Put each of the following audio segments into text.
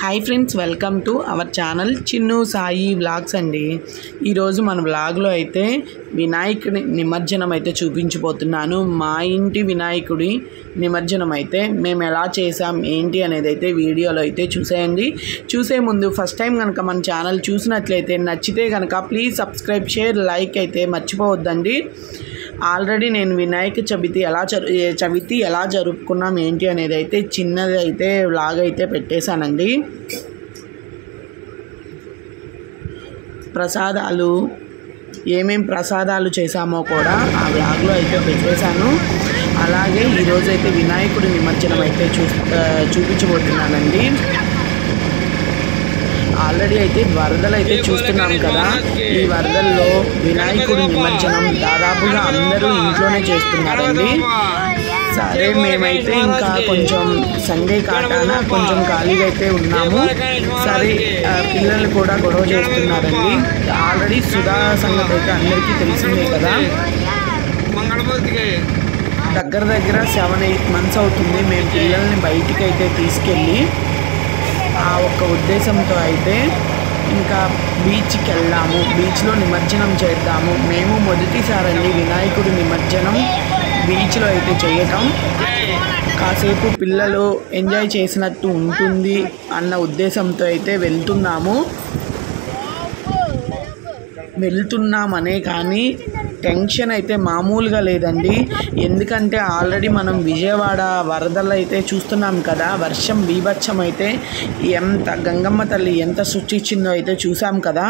Hi friends, welcome to our channel Chinnu Sai vlogs అండి. ఈరోజు మన వ్లాగ్లో అయితే వినాయకుడి నిమజ్జనం అయితే చూపించబోతున్నాను. మా ఇంటి వినాయకుడి నిమజ్జనం అయితే మేము ఎలా చేసాం ఏంటి అనేది అయితే వీడియోలో అయితే చూసేయండి. చూసే ముందు ఫస్ట్ టైం కనుక మన ఛానల్ చూసినట్లయితే నచ్చితే కనుక ప్లీజ్ సబ్స్క్రైబ్, షేర్, లైక్ అయితే మర్చిపోవద్దండి. ఆల్రెడీ నేను వినాయక చవితి ఎలా జరుపుకున్నాం ఏంటి అనేది అయితే చిన్నది అయితే వ్లాగ్ అయితే పెట్టేశానండి. ప్రసాదాలు ఏమేం ప్రసాదాలు చేశామో కూడా ఆ వ్లాగ్లో అయితే పెట్టేశాను. అలాగే ఈరోజు అయితే వినాయకుడి నిమజ్జనం అయితే చూపించబోతున్నానండి. ఆల్రెడీ అయితే వరదలు అయితే చూస్తున్నాం కదా. ఈ వరదల్లో వినాయకుడి నిమజ్జనం దాదాపుగా అందరూ ఇంట్లోనే చేస్తున్నారండి. సరే, మేమైతే ఇంకా కొంచెం సండే కాటాన కొంచెం ఖాళీగా అయితే ఉన్నాము. సరే, పిల్లలు కూడా గొడవ చేస్తున్నారండి. ఆల్రెడీ సుధా సంగతి అయితే అందరికీ తెలిసిందే కదా. దగ్గర 7-8 months అవుతుంది మేము పిల్లల్ని బయటికి అయితే తీసుకెళ్ళి. ఆ ఒక్క ఉద్దేశంతో అయితే ఇంకా బీచ్కి వెళ్దాము, బీచ్లో నిమజ్జనం చేద్దాము. మేము మొదటిసారండి వినాయకుడి నిమజ్జనం బీచ్లో అయితే చేయటం. కాసేపు పిల్లలు ఎంజాయ్ చేసినట్టు ఉంటుంది అన్న ఉద్దేశంతో అయితే వెళ్తున్నామనే కానీ టెన్షన్ అయితే మామూలుగా లేదండి. ఎందుకంటే ఆల్రెడీ మనం విజయవాడ వరదలు అయితే చూస్తున్నాం కదా. వర్షం బీభత్సం అయితే గంగమ్మ తల్లి ఎంత సృష్టించిందో అయితే చూసాం కదా.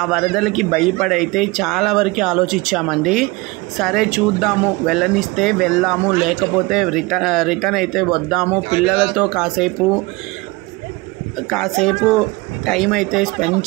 ఆ వరదలకి భయపడైతే చాలా వరకు ఆలోచించామండి. సరే చూద్దాము, వెళ్ళనిస్తే వెళ్దాము, లేకపోతే రిటర్న్ అయితే వద్దాము. పిల్లలతో కాసేపు టైం అయితే స్పెండ్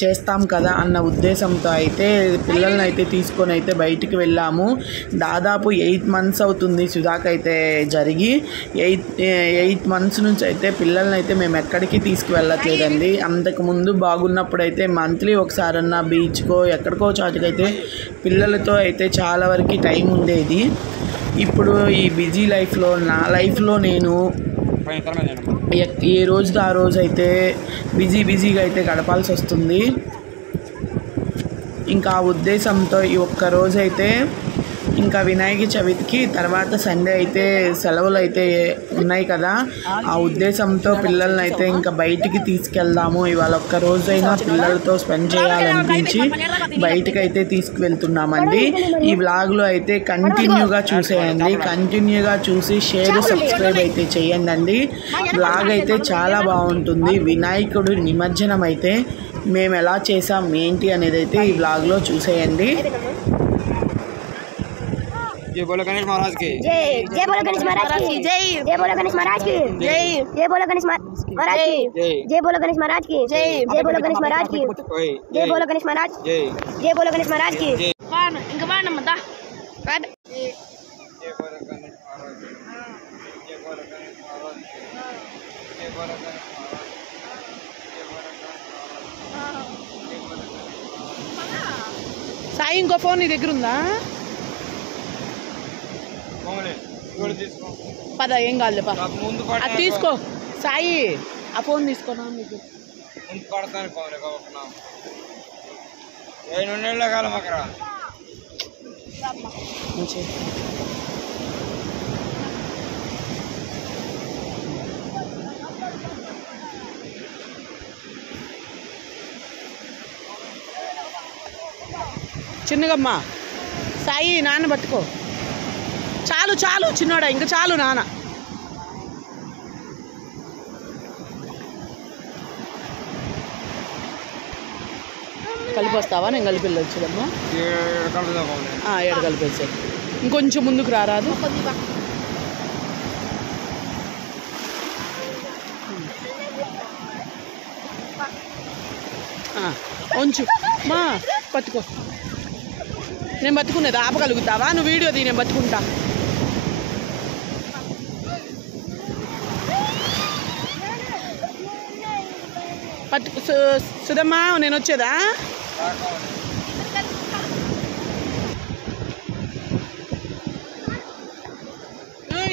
చేస్తాం కదా అన్న ఉద్దేశంతో అయితే పిల్లల్ని అయితే తీసుకొని అయితే బయటికి వెళ్ళాము. దాదాపు 8 months అవుతుంది సుధాకైతే జరిగి. 8 months నుంచి అయితే పిల్లల్ని అయితే మేము ఎక్కడికి తీసుకువెళ్ళట్లేదండి. అంతకుముందు బాగున్నప్పుడు అయితే మంత్లీ ఒకసారన్నా బీచ్కో ఎక్కడికో చాటుకైతే పిల్లలతో అయితే చాలా వరకు టైం ఉండేది. ఇప్పుడు ఈ బిజీ లైఫ్లో నా లైఫ్లో నేను ఏ రోజుతో ఆ రోజు అయితే బిజీగా అయితే గడపాల్సి వస్తుంది. ఇంకా ఆ ఉద్దేశంతో ఈ ఒక్క రోజు అయితే ఇంకా వినాయక చవితికి తర్వాత సండే అయితే సెలవులు అయితే ఉన్నాయి కదా. ఆ ఉద్దేశంతో పిల్లల్ని అయితే ఇంకా బయటికి తీసుకెళ్దాము, ఇవాళ ఒక్క రోజైనా పిల్లలతో స్పెండ్ చేయాలనిపించి బయటికి అయితే తీసుకువెళ్తున్నామండి. ఈ వ్లాగ్లో అయితే కంటిన్యూగా చూసేయండి, కంటిన్యూగా చూసి షేర్, సబ్స్క్రైబ్ అయితే చేయండి. వ్లాగ్ అయితే చాలా బాగుంటుంది. వినాయకుడు నిమజ్జనం అయితే మేము ఎలా చేసాం ఏంటి అనేది అయితే ఈ వ్లాగ్లో చూసేయండి. जय बोलो गणेश महाराज की जय। जय बोलो गणेश महाराज की जय। जय बोलो गणेश महाराज की जय। जय बोलो गणेश महाराज की जय। जय बोलो गणेश महाराज की जय। जय बोलो गणेश महाराज की जय। बोलो गणेश महाराज जय। जय बोलो गणेश महाराज की वाण इंग वाण मता वाड जय बोलो गणेश महाराज। जय बोलो गणेश महाराज। जय बोलो गणेश महाराज। సాయి ఇంకో ఫోన్ నీ దగ్గర ఉందా? పద, ఏం కాదు, అది తీసుకో సాయి. ఆ ఫోన్ తీసుకోనా మీకు చిన్నగమ్మా. సాయి నాన్న పట్టుకో. చాలు చిన్నోడా, ఇంకా చాలు నాన్న. కలిపి వస్తావా? నేను కలిపి వెళ్ళొచ్చుదమ్మా. 7 కలిపేసాయి. ఇంకొంచెం ముందుకు రారాదు. ఉంచు మా, పట్టుకో. నేను పట్టుకునేది ఆపగలుగుతావా? నువ్వు వీడియో తీ, నేను పట్టుకుంటా. పట్టుకు సుధమ్మా, నేను వచ్చేదా?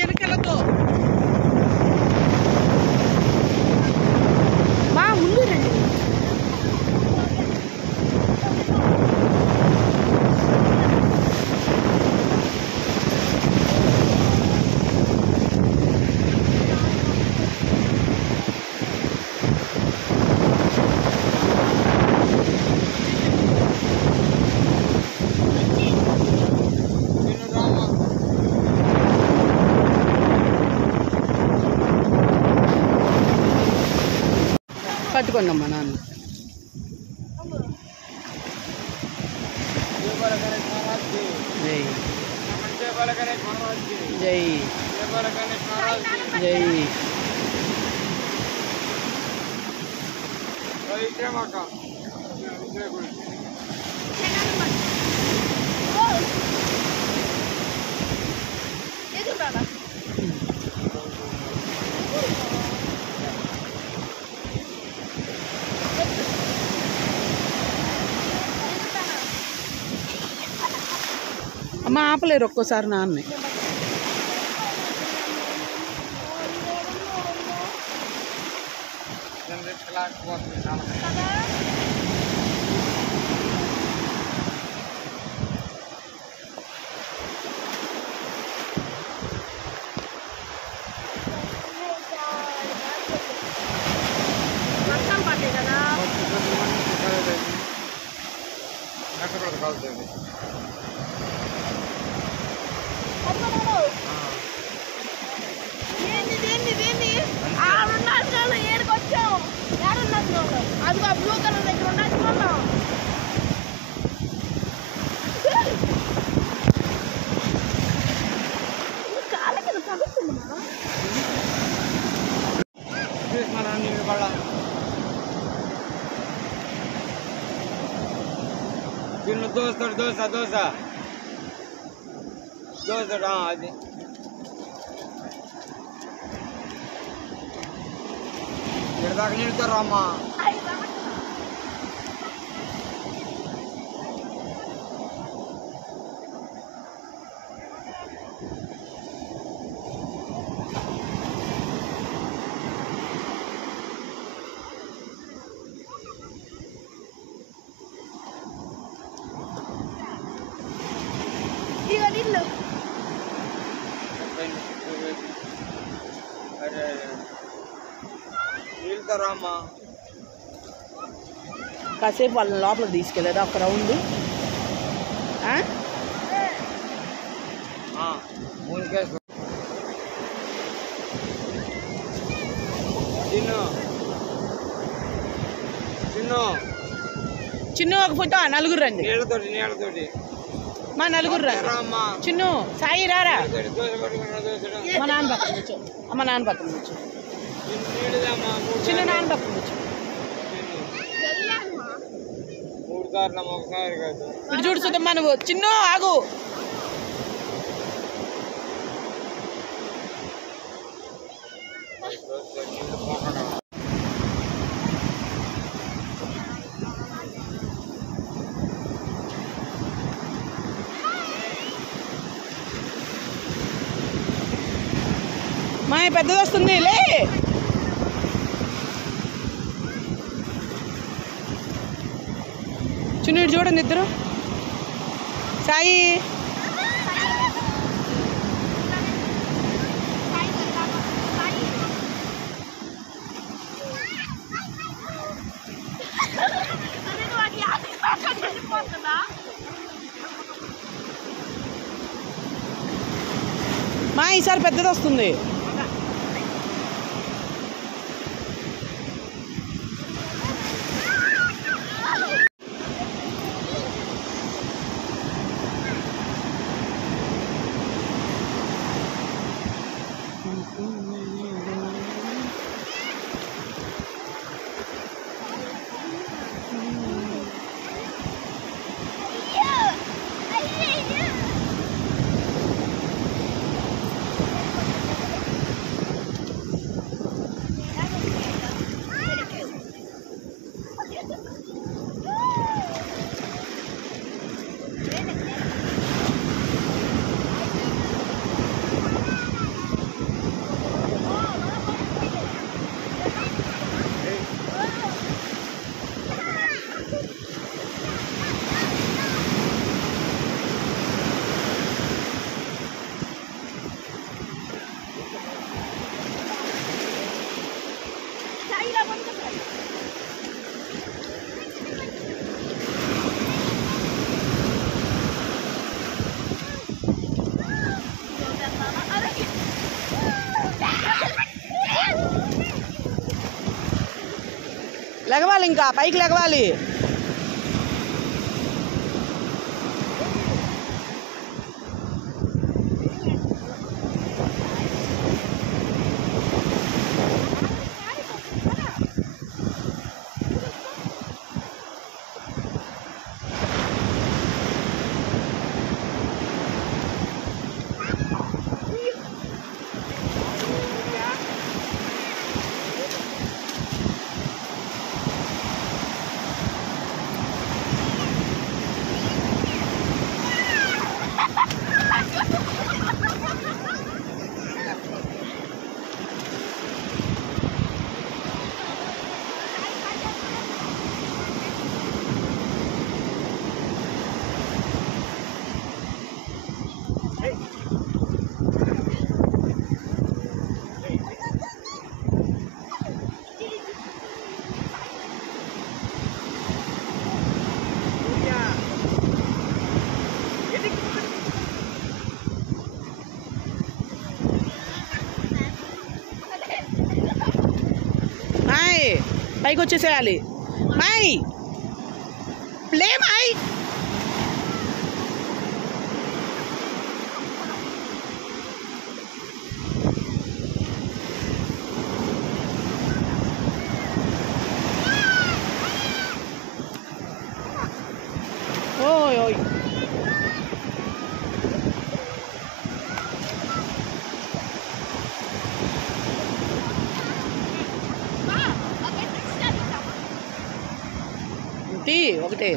వెనకెళ్ళతో పట్టుకోండమ్మా నాన్న. జై జై అమ్మ ఆపలేరు ఒక్కోసారి నాన్నే. దోశ అది ఎడదాకా నిలుతారా అమ్మా. కాసేపు వాళ్ళని లోపల తీసుకెళ్ళేదా ఒక రౌండ్? చిన్ను ఒక ఫోటో నలుగురు రండి. మా నలుగురు రండి. చిన్ను సాయి రారా. మా నాన్న పక్కన కూర్చో. అమ్మ నాన్న పక్కన కూర్చో. చిన్న నాన్న పక్కన కూర్చో. ఇటు చూడు సుధమ్మ నువ్వు. చిన్ను ఆగు. మా పెద్దది వస్తుంది లే. చిన్న ఇటు చూడండి ఇద్దరు. సాయి మా ఈసారి పెద్దది వస్తుంది. లెగవాలి, ఇంకా పైకి లెగవాలి. పైకి వచ్చేసేయాలి. My play my. ఓయ్ ఓయ్ ఒకటే.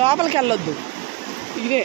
లోపలికి వెళ్ళొద్దు. ఇదే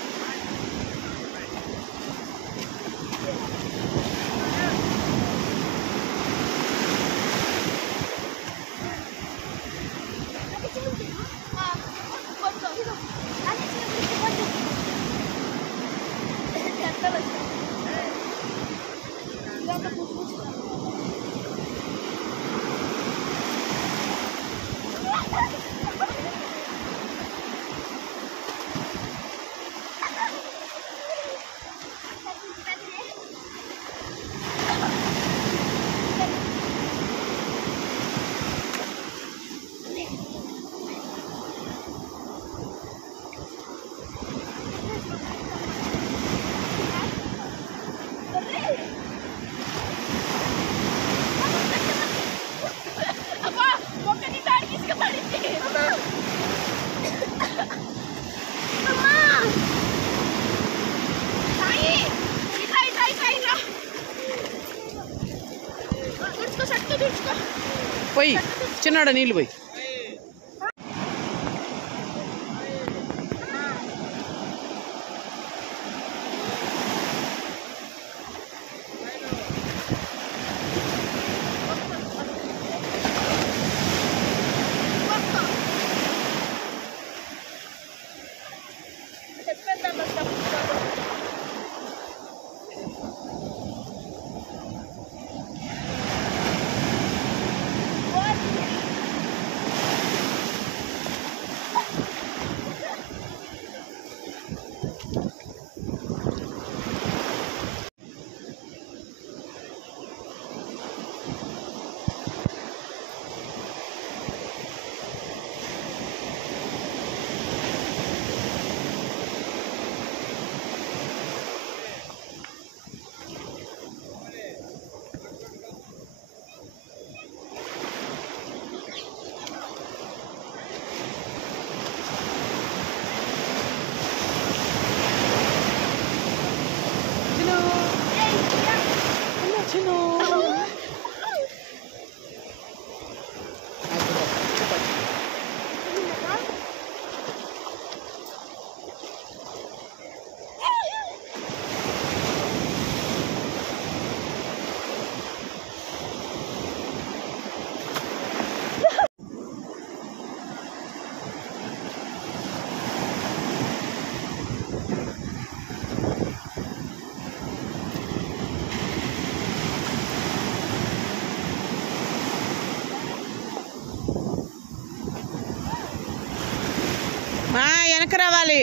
పోయి చిన్నాడ నీళ్ళు పోయి. తీసుకురావాలి.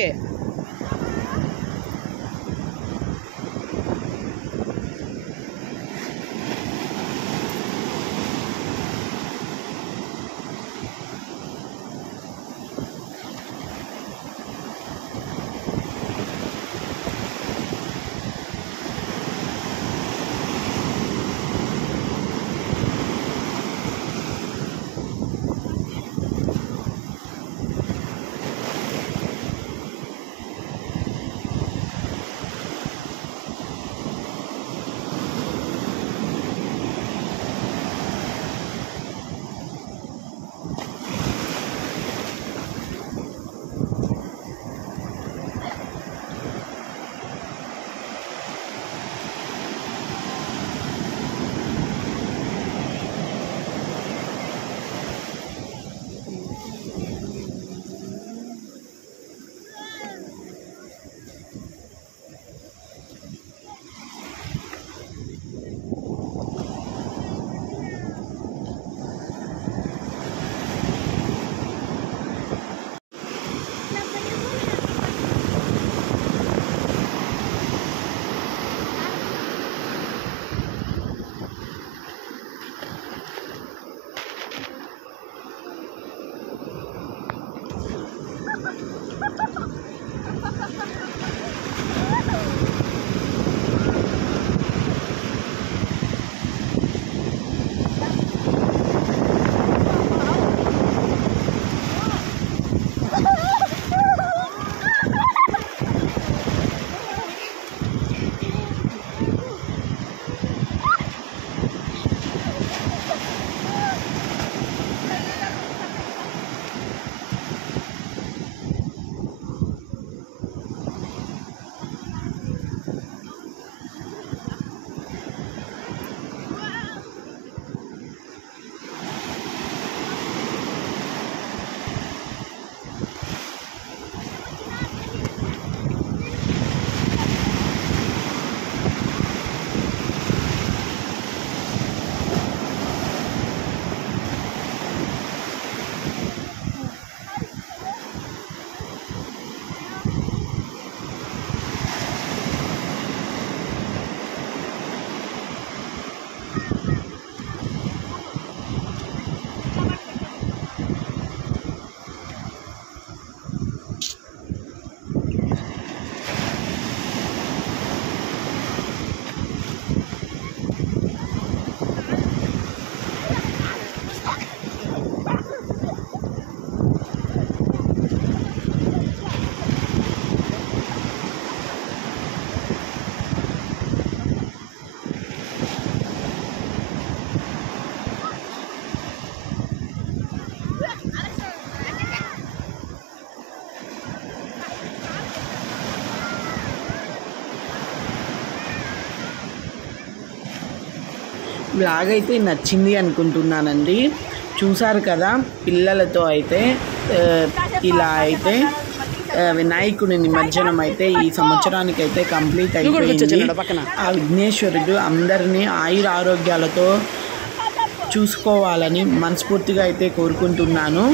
బ్లాగ్ అయితే నచ్చింది అనుకుంటున్నానండి. చూసారు కదా, పిల్లలతో అయితే ఇలా అయితే వినాయకుడి నిమజ్జనం అయితే ఈ సంవత్సరానికి అయితే కంప్లీట్ అయిపోయింది. ఆ విఘ్నేశ్వరుడు అందరినీ ఆయుర ఆరోగ్యాలతో చూసుకోవాలని మనస్ఫూర్తిగా అయితే కోరుకుంటున్నాను.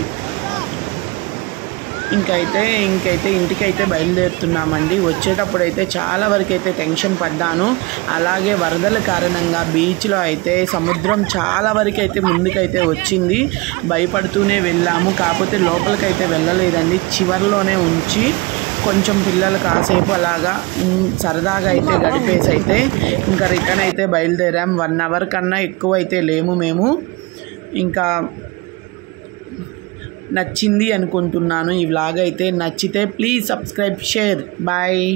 ఇంకైతే ఇంటికైతే బయలుదేరుతున్నామండి. వచ్చేటప్పుడు అయితే చాలా వరకు అయితే టెన్షన్ పడ్డాను. అలాగే వరదల కారణంగా బీచ్లో అయితే సముద్రం చాలా వరకు అయితే ముందుకైతే వచ్చింది. భయపడుతూనే వెళ్ళాము, కాకపోతే లోపలికైతే వెళ్ళలేదండి. చివరిలోనే ఉంచి కొంచెం పిల్లలు కాసేపు అలాగా సరదాగా అయితే గడిపేసి అయితే ఇంకా రిటర్న్ అయితే బయలుదేరాం. 1 అవర్ కన్నా ఎక్కువ అయితే లేము మేము. ఇంకా నచ్చింది అనుకుంటున్నాను ఈ వ్లాగ్ అయితే. నచ్చితే ప్లీజ్ సబ్స్క్రైబ్, షేర్. బాయ్.